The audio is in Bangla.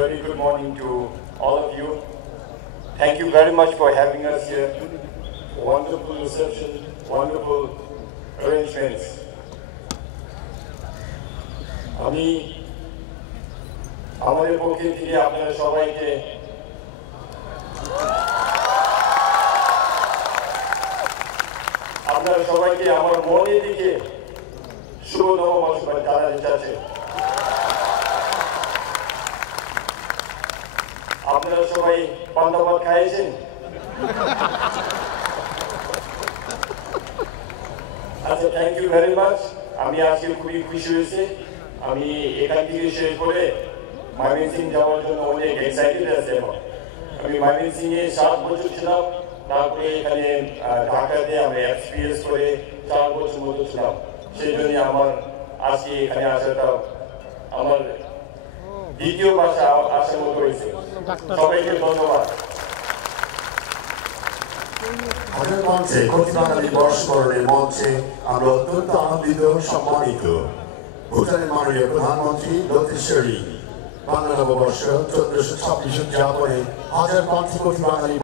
very good morning to all of you. Thank you very much for having us here. Wonderful reception, wonderful arrangements. আমি আমাদের পক্ষে থেকে আপনারা সবাইকে আমার মনে দিকে শুভ নববর্ষ জানাতে চাচ্ছি। আপনারা সবাই পান্তা ভাত খাইয়েছেন? আচ্ছা, থ্যাংক ইউ ভেরি মাচ। আমি আজকে খুবই খুশি হয়েছি। আমি এখান থেকে শেষ করে ময়মনসিং যাওয়ার জন্য অনেক এক্সাইটেড আছে। আমি ময়মনসিংয়ে 7 বছর ছিলাম, তারপরে এখানে ঢাকাতে আমি এক্সপিরিয়েন্স করে 4 বছর মতো ছিলাম। সেই জন্য আমার আজকে এখানে আসাটা আমার দ্বিতীয় ভাষা আসার মতো হয়েছে। সবাইকে ধন্যবাদ। আমাদের মঞ্চে প্রতিবাদী দিবস স্মরণের মঞ্চে আমরা অত্যন্ত আনন্দিত সম্মানিত ভুটানের মাননীয় প্রধানমন্ত্রী লতিফ শেরিং বাংলা নববর্ষ 1426 উদযাপনে 1050 কোটি বাঙালি